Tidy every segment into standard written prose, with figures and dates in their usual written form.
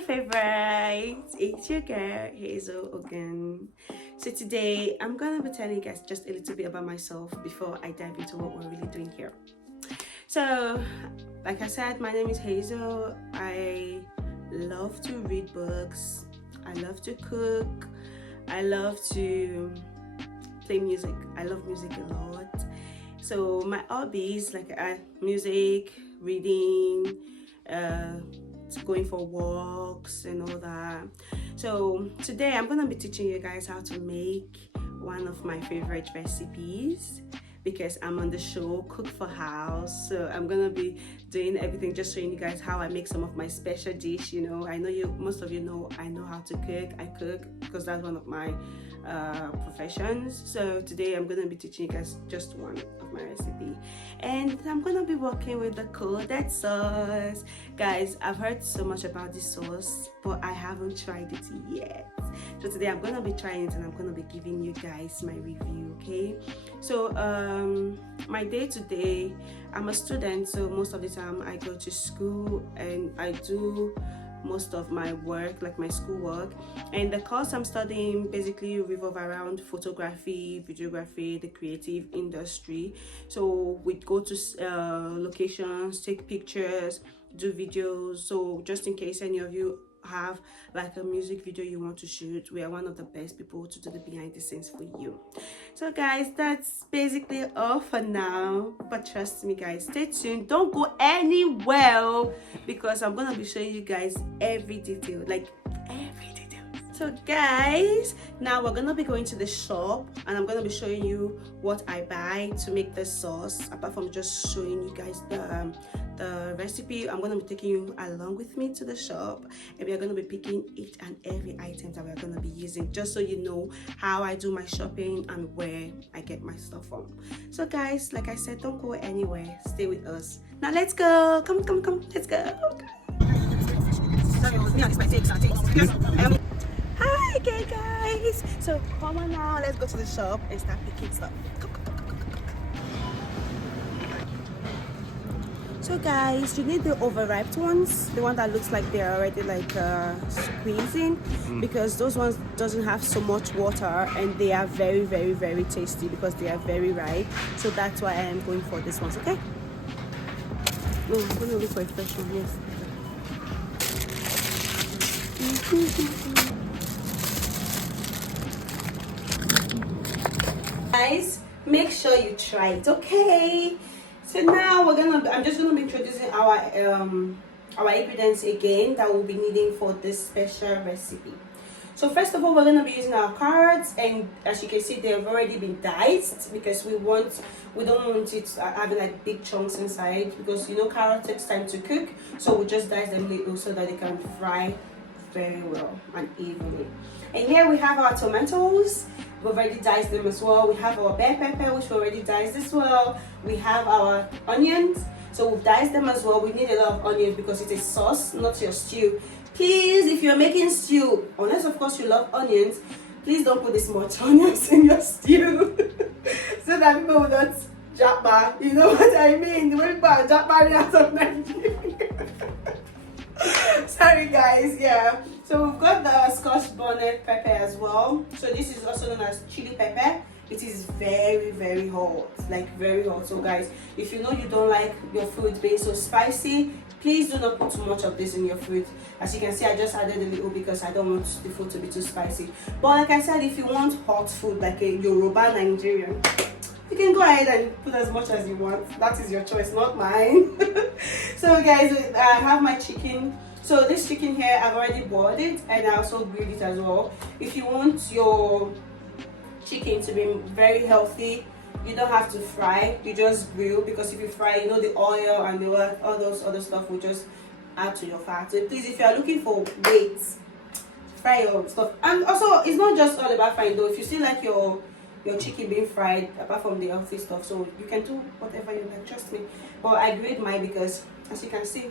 favorites, it's your girl Hazel again. So today I'm gonna be telling you guys just a little bit about myself before I dive into what we're really doing here. So like I said, my name is Hazel. I love to read books, I love to cook, I love to play music. I love music a lot. So my hobbies like music, reading, going for walks and all that. So today I'm gonna be teaching you guys how to make one of my favorite recipes because I'm on the show Cook4House. So I'm gonna be doing everything, just showing you guys how I make some of my special dish. You know, I know most of you know I know how to cook. I cook because that's one of my professions. So today I'm gonna be teaching you guys just one of my recipe, and I'm gonna be working with the coded sauce. Guys, I've heard so much about this sauce, but I haven't tried it yet. So today I'm gonna be trying it and I'm gonna be giving you guys my review. Okay, so my day to day, I'm a student, so most of the time I go to school and I do most of my work, like my schoolwork, and the course I'm studying basically revolve around photography, videography, the creative industry. So we go to locations, take pictures, do videos. So just in case any of you have like a music video you want to shoot, we are one of the best people to do the behind the scenes for you. So guys, that's basically all for now, but trust me guys, stay tuned, don't go anywhere because I'm gonna be showing you guys every detail, like every detail. So guys, now we're gonna be going to the shop and I'm gonna be showing you what I buy to make the sauce. Apart from just showing you guys the recipe, I'm going to be taking you along with me to the shop and we are going to be picking each and every item that we are going to be using, just so you know how I do my shopping and where I get my stuff from. So guys, like I said, don't go anywhere, stay with us. Now let's go, come, let's go. Hi again guys, so come on now, let's go to the shop and start picking stuff. Come. So guys, you need the overripe ones, the one that looks like they're already like squeezing, because those ones doesn't have so much water and they are very tasty because they are very ripe. So that's why I am going for these ones. Okay, no, I'm going to look for a fresh one. Yes. Guys, make sure you try it, okay? So now I'm just gonna be introducing our ingredients again that we'll be needing for this special recipe. So first of all, we're gonna be using our carrots, and as you can see, they've already been diced because we don't want it having like big chunks inside, because you know carrot takes time to cook. So we just dice them little so that they can fry very well and evenly. And here we have our tomatoes. We've already diced them as well. We have our bell pepper, which we already diced as well. We have our onions, so we've diced them as well. We need a lot of onions because it's a sauce, not your stew. Please, if you're making stew, unless of course you love onions, please don't put this much onions in your stew so that people will not japa. You know what I mean? The way people are japa out of Nigeria. Sorry guys, yeah. So we've got the scotch bonnet pepper as well. So this is also known as chili pepper. It is very hot, like very hot. So guys, if you know you don't like your food being so spicy, please do not put too much of this in your food. As you can see, I just added a little because I don't want the food to be too spicy. But like I said, if you want hot food like a Yoruba Nigerian, you can go ahead and put as much as you want. That is your choice, not mine. So guys, I have my chicken. So this chicken here, I've already boiled it and I also grilled it as well. If you want your chicken to be very healthy, you don't have to fry, you just grill, because if you fry, you know, the oil and all those other stuff will just add to your fat. So please, if you are looking for weight, fry your stuff. And also, it's not just all about frying though. If you still like your chicken being fried, apart from the healthy stuff, so you can do whatever you like, trust me. But I grilled mine because, as you can see,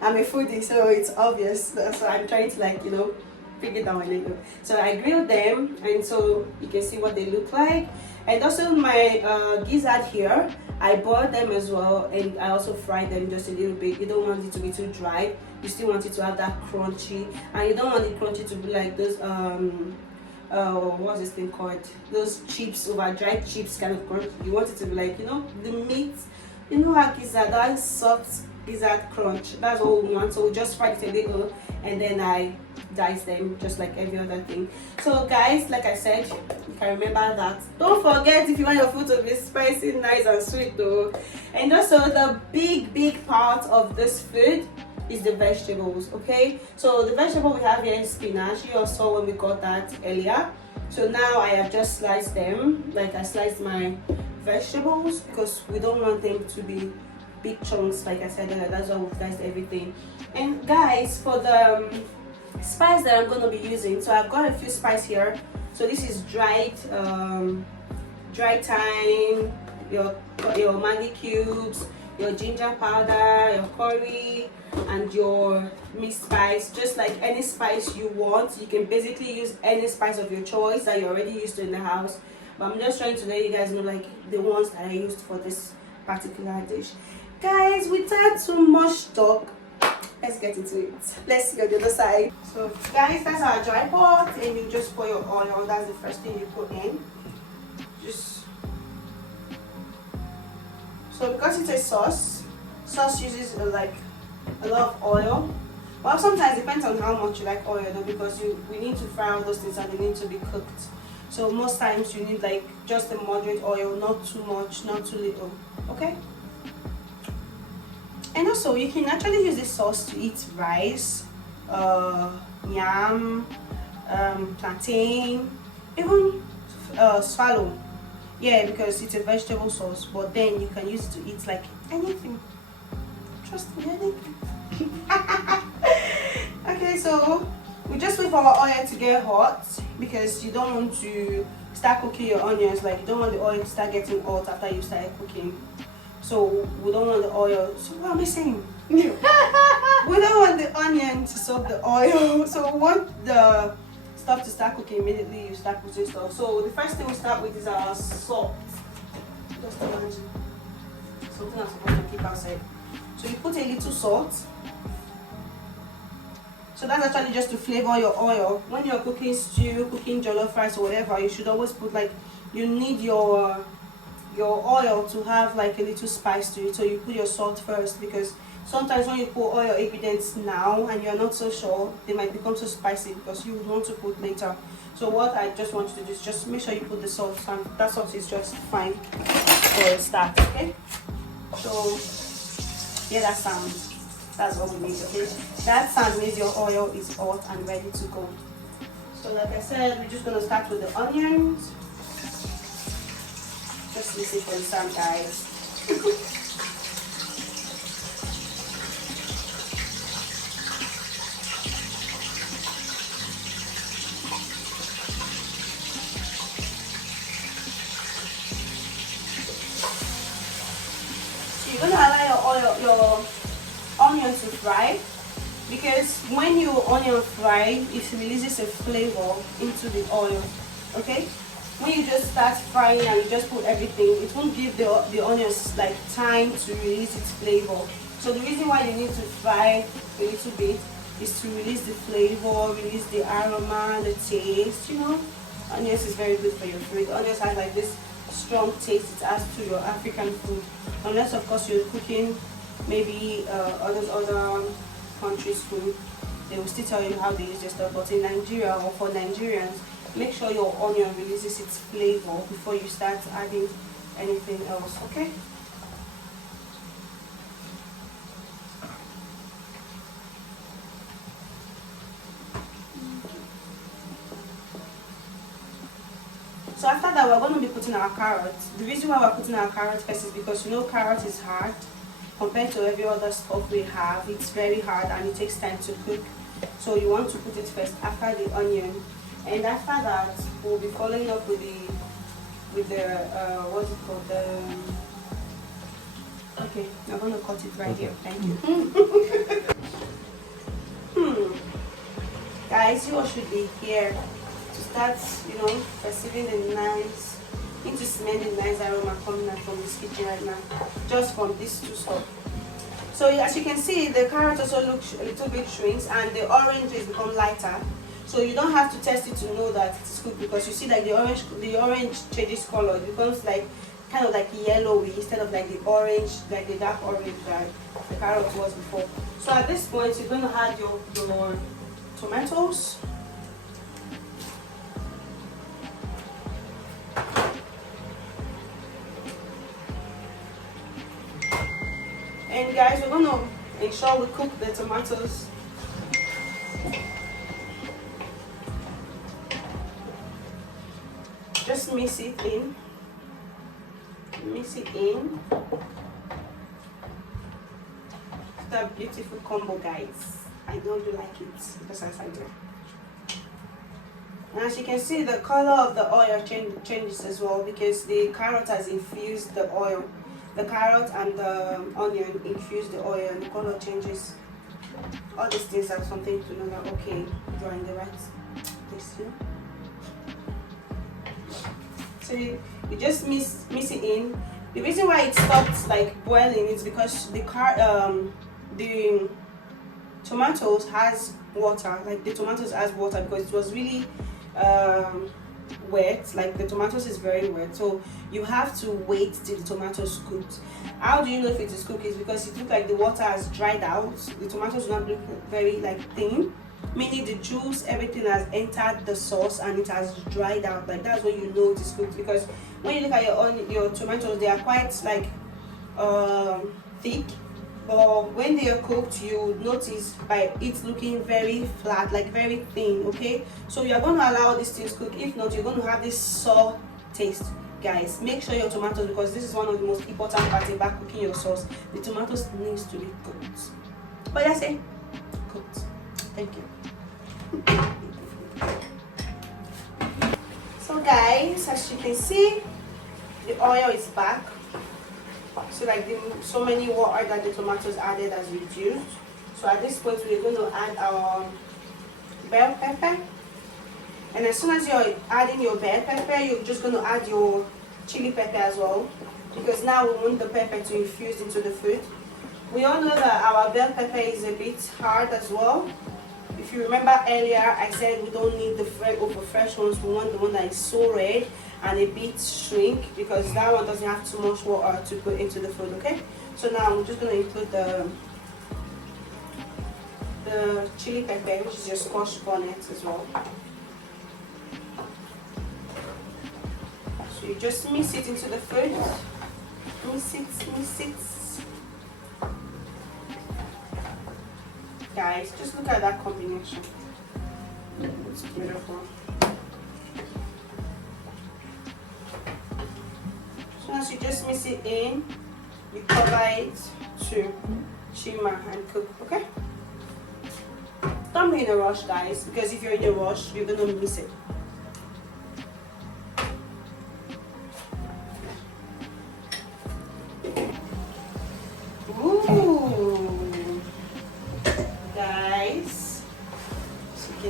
I'm a foodie, so it's obvious. So I'm trying to, like, you know, bring it down a little. So I grilled them, and so you can see what they look like. And also my gizzard here, I boiled them as well, and I also fried them just a little bit. You don't want it to be too dry you still want it to have that crunchy, and you don't want the crunchy to be like those what's this thing called, those chips, over dried chips kind of crunch. You want it to be like, you know, the meat, you know, how gizzard, that soft gizzard crunch. That's what we want. So we just fry it a little, and then I dice them just like every other thing. So guys, like I said, you can remember that. Don't forget, if you want your food to be spicy, nice and sweet though. And also the big part of this food is the vegetables. Okay, so the vegetable we have here is spinach. You all saw when we got that earlier. So now I have just sliced them, like I sliced my vegetables, because we don't want them to be big chunks. Like I said, that's why we've diced everything. And guys, for the spice that I'm going to be using, so I've got a few spice here. So this is dried thyme, your Maggi cubes, your ginger powder, your curry, and your meat spice. Just like any spice you want, you can basically use any spice of your choice that you're already used to in the house, but I'm just trying to let you guys know like the ones that I used for this particular dish. Guys, without too much talk, let's get into it. Let's see on the other side. So guys, that's our dry pot, and you just pour your oil. That's the first thing you put in. So because it's a sauce uses like a lot of oil. Well, sometimes it depends on how much you like oil though, because we need to fry all those things and they need to be cooked. So most times you need like just a moderate oil, not too much, not too little. Okay? And also you can actually use this sauce to eat rice, yam, plantain, even swallow. Yeah, because it's a vegetable sauce, but then you can use it to eat like anything. Trust me, anything. Okay, so we just wait for our oil to get hot, because you don't want to start cooking your onions. Like, you don't want the oil to start getting hot after you started cooking. So we don't want the oil. So what am I saying? We don't want the onion to soak the oil. So we want the stuff to start cooking immediately. You start putting stuff. So the first thing we start with is our salt. Just imagine something I'm supposed to keep outside. So you put a little salt. So that's actually just to flavor your oil. When you're cooking stew, cooking jollof rice or whatever, you should always put like, you need your oil to have like a little spice to it. So you put your salt first, because sometimes when you put oil ingredients now and you're not so sure, they might become so spicy, because you would want to put later. So what I just want you to do is just make sure you put the salt, and that salt is just fine for a start. Okay, so yeah, that sound, that's what we need. Okay, that sound means your oil is hot and ready to go. So like I said, we're just going to start with the onions. Just listen for the sound, guys. So you're going to allow your onions to fry, because when your onion fry, it releases a flavor into the oil. Okay? When you just start frying and you just put everything, it won't give the onions like time to release its flavor. So the reason why you need to fry a little bit is to release the flavor, release the aroma, the taste. You know, onions is very good for your food. Onions has like this strong taste it adds to your African food. Unless of course you're cooking maybe other countries' food, they will still tell you how they use their stuff. But in Nigeria, or for Nigerians, make sure your onion releases its flavor before you start adding anything else. Okay? So after that, we're going to be putting our carrots. The reason why we're putting our carrot first is because, you know, carrot is hard compared to every other stuff we have. It's very hard and it takes time to cook. So you want to put it first after the onion. And after that, we'll be following up with the what's it called? Okay, I'm going to cut it right here. Thank you. Guys, you all should be here to start, you know, perceiving the nice, to smell the nice aroma coming out from this kitchen right now, just from these two stuff. So as you can see, the carrot also looks a little bit shrinks and the orange is become lighter. So you don't have to test it to know that it's cooked, because you see like the orange changes color. It becomes like kind of like yellowy instead of like the orange, like the dark orange that the carrot was before. So at this point, you're going to add your tomatoes. And guys, we're going to ensure we cook the tomatoes. Just mix it in. Mix it in. That beautiful combo, guys. I know you like it, just as I do. And as you can see, the color of the oil changes as well, because the carrot has infused the oil. The carrot and the onion infuse the oil, and the color changes. All these things are something to know that, okay, you're in the right place, you know? So you just mix it in. The reason why it stopped like boiling is because the tomatoes has water. Like the tomatoes has water because it was really wet. Like the tomatoes is very wet, so you have to wait till the tomatoes cooked. How do you know if it is cooked? Is because it looks like the water has dried out. The tomatoes do not look very like thin, meaning the juice, everything has entered the sauce and it has dried out. Like that's when you know it is cooked, because when you look at your tomatoes, they are quite like thick, but when they are cooked, you notice by it looking very flat, like very thin. Okay, so you are going to allow these things cook. If not, you're going to have this sour taste. Guys, make sure your tomatoes, because this is one of the most important parts about cooking your sauce, the tomatoes needs to be cooked. But I say cooked. Thank you. So guys, as you can see, the oil is back. So like so many water that the tomatoes added has reduced. So at this point, we're going to add our bell pepper. And as soon as you're adding your bell pepper, you're just going to add your chili pepper as well, because now we want the pepper to infuse into the food. We all know that our bell pepper is a bit hard as well. If you remember earlier, I said we don't need the fresh ones. We want the one that is so red and a bit shrink, because that one doesn't have too much water to put into the food. Okay, so now I'm just going to include the chili pepper, which is your squash bonnet as well. So you just mix it into the food. Mix it. Guys, just look at that combination. It's beautiful. So as you just mix it in, you cover it to shimmer and cook, okay? Don't be in a rush, guys, because if you're in a rush, you're gonna miss it.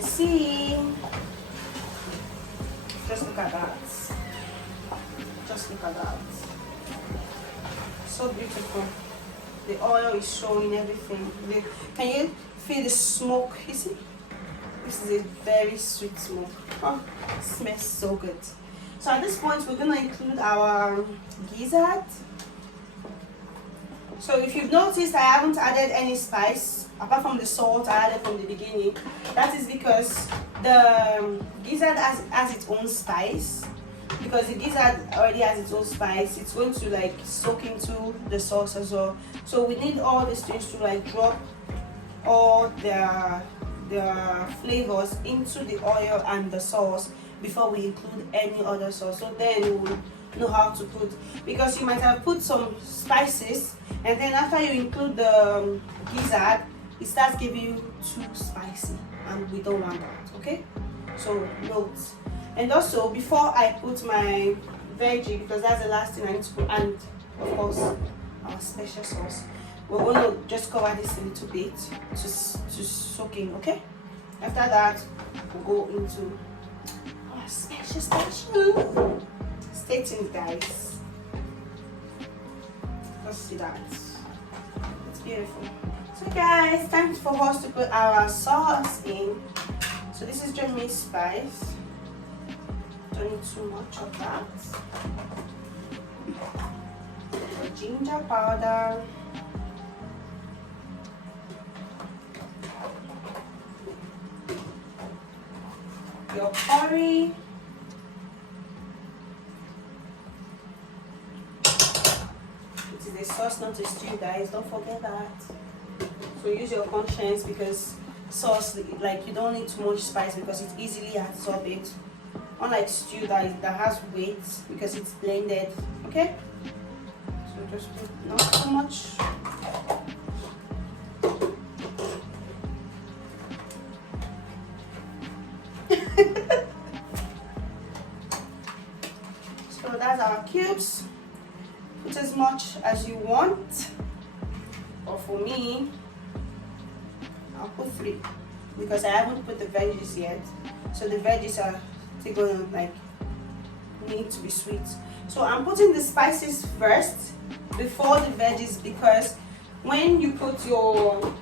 See, just look at that. Just look at that. So beautiful. The oil is showing everything. Can you feel the smoke? You see, this is a very sweet smoke. Oh, it smells so good. So at this point, we're gonna include our gizzard. So if you've noticed, I haven't added any spice apart from the salt I added from the beginning. That is because the gizzard has its own spice. Because the gizzard already has its own spice, it's going to like soak into the sauce as well. So we need all these things to like drop all their flavors into the oil and the sauce before we include any other sauce. So then we will know how to put, because you might have put some spices and then after you include the gizzard, it starts giving you too spicy, and we don't want that. Okay, so note. And also, before I put my veggie, because that's the last thing I need to put, and of course our special sauce, we're going to just cover this a little bit to soak in. Okay, after that we'll go into our special. Stay tuned, guys. Let's see that. It's Beautiful. So guys, time for us to put our sauce in. So this is just mixed spice. Don't need too much of that. Ginger powder. Your curry. It is a sauce, not a stew, guys. Don't forget that. So use your conscience, because sauce, like, you don't need too much spice because it easily absorbs it. Unlike stew that has weight because it's blended. Okay. So just put not too much. So that's our cubes. Put as much as you want, or for me, I'll put 3 because I haven't put the veggies yet. So the veggies are still gonna like need to be sweet. So I'm putting the spices first before the veggies, because when you put your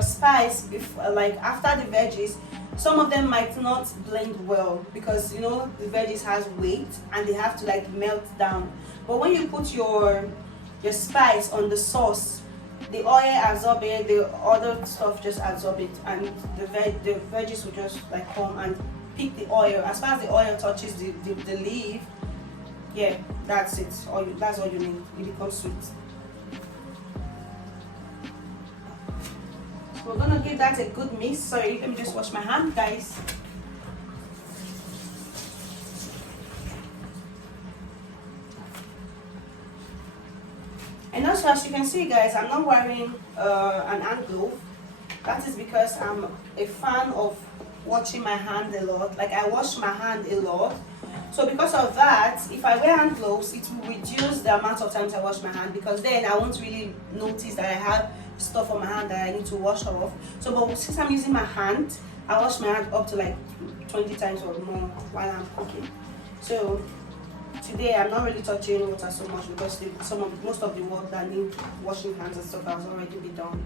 spice before, like after the veggies, some of them might not blend well because you know the veggies has weight and they have to like melt down. But when you put your spice on the sauce, the oil absorb it, the other stuff just absorb it, and the veggies will just like come and pick the oil. As far as the oil touches the leaf, yeah, that's it. That's all you need. It becomes sweet. So we're gonna give that a good mix. Sorry, let me just wash my hand, guys. And also, as you can see, guys, I'm not wearing an hand glove. That is because I'm a fan of washing my hand a lot. Like, I wash my hand a lot. So because of that, if I wear hand gloves, it will reduce the amount of times I wash my hand, because then I won't really notice that I have stuff on my hand that I need to wash off. So, but since I'm using my hand, I wash my hand up to like 20 times or more while I'm cooking. So today I'm not really touching water so much because most of the work that need washing hands and stuff has already been done.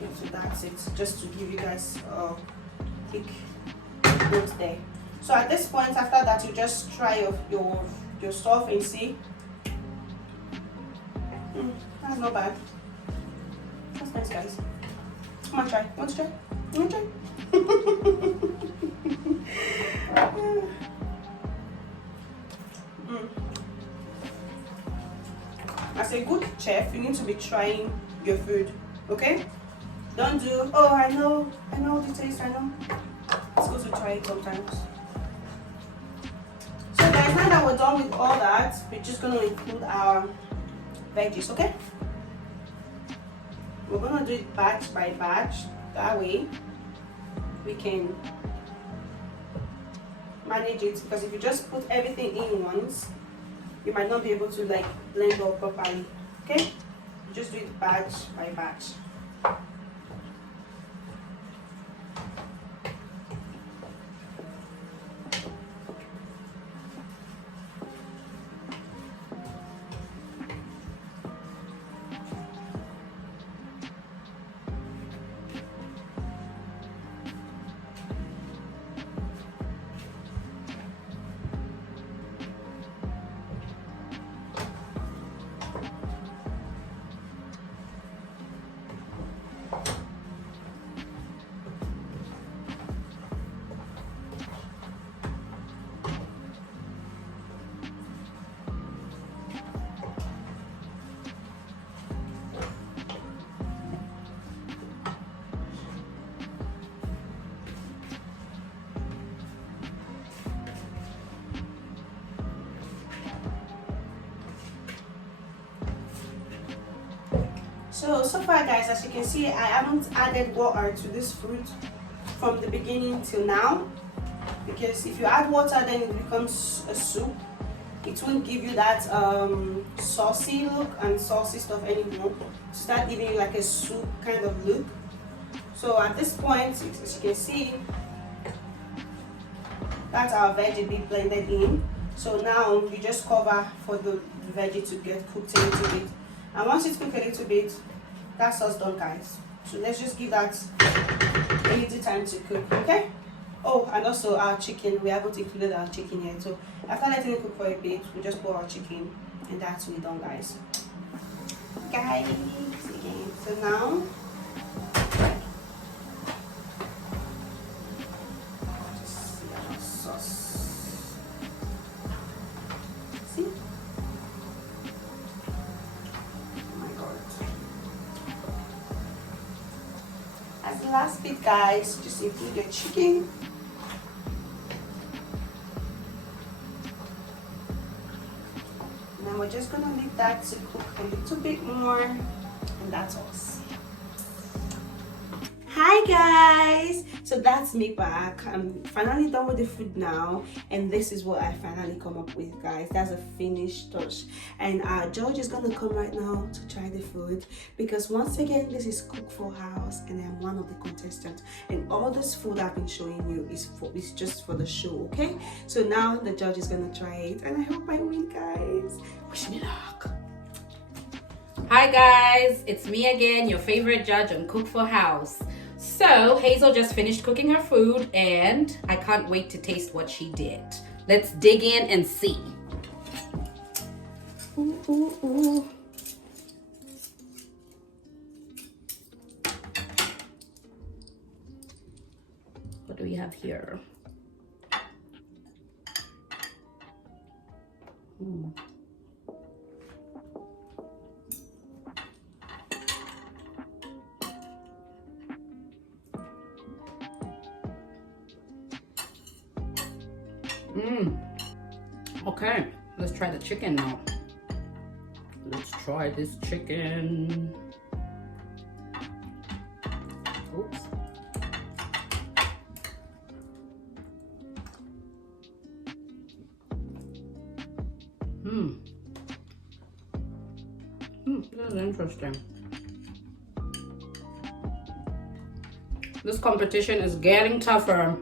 Yeah, so that's it. Just to give you guys a quick note there. So at this point, after that, you just try your stuff and see. That's not bad. That's nice, guys. Come on, try. You want to try? You want to try? As a good chef, you need to be trying your food, okay? Don't do, oh, I know the taste, I know. It's good to try it sometimes. So guys, now that we're done with all that, we're just gonna include our veggies, okay? We're gonna do it batch by batch. That way, we can manage it, because if you just put everything in once, you might not be able to like blend up properly. Okay, just do it batch by batch. So far, guys, as you can see, I haven't added water to this fruit from the beginning till now, because if you add water, then it becomes a soup. It won't give you that saucy look and saucy stuff anymore. Start giving you like a soup kind of look. So at this point, as you can see, that's our veggie being blended in. So now you just cover for the veggie to get cooked a little bit. And once it's cooked a little bit, That sauce done, guys. So let's just give that a little time to cook, okay? Oh, and also our chicken, we haven't included our chicken yet. So after letting it cook for a bit, we just pour our chicken, and that's really done, guys. Guys, again. So now, just see our sauce. See? Oh my god. As the last bit, guys, just include your chicken. And then we're just gonna leave that to cook a little bit more, and that's us. Hi guys, so that's me back. I'm finally done with the food now, and this is what I finally come up with, guys. That's a finished touch, and George is gonna come right now to try the food, because once again this is Cook4House and I'm one of the contestants, and all this food I've been showing you is just for the show, okay? So now the judge is gonna try it, and I hope I win, guys. Wish me luck. Hi guys, it's me again, your favorite judge on Cook4House. So Hazel just finished cooking her food and I can't wait to taste what she did. Let's dig in and see. Ooh, ooh, ooh. What do we have here? Okay, let's try the chicken now. Let's try this chicken. Oops. This is interesting. This competition is getting tougher.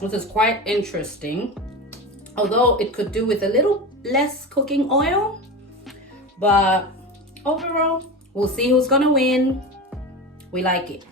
This is quite interesting. Although it could do with a little less cooking oil, but overall, we'll see who's gonna win. We like it.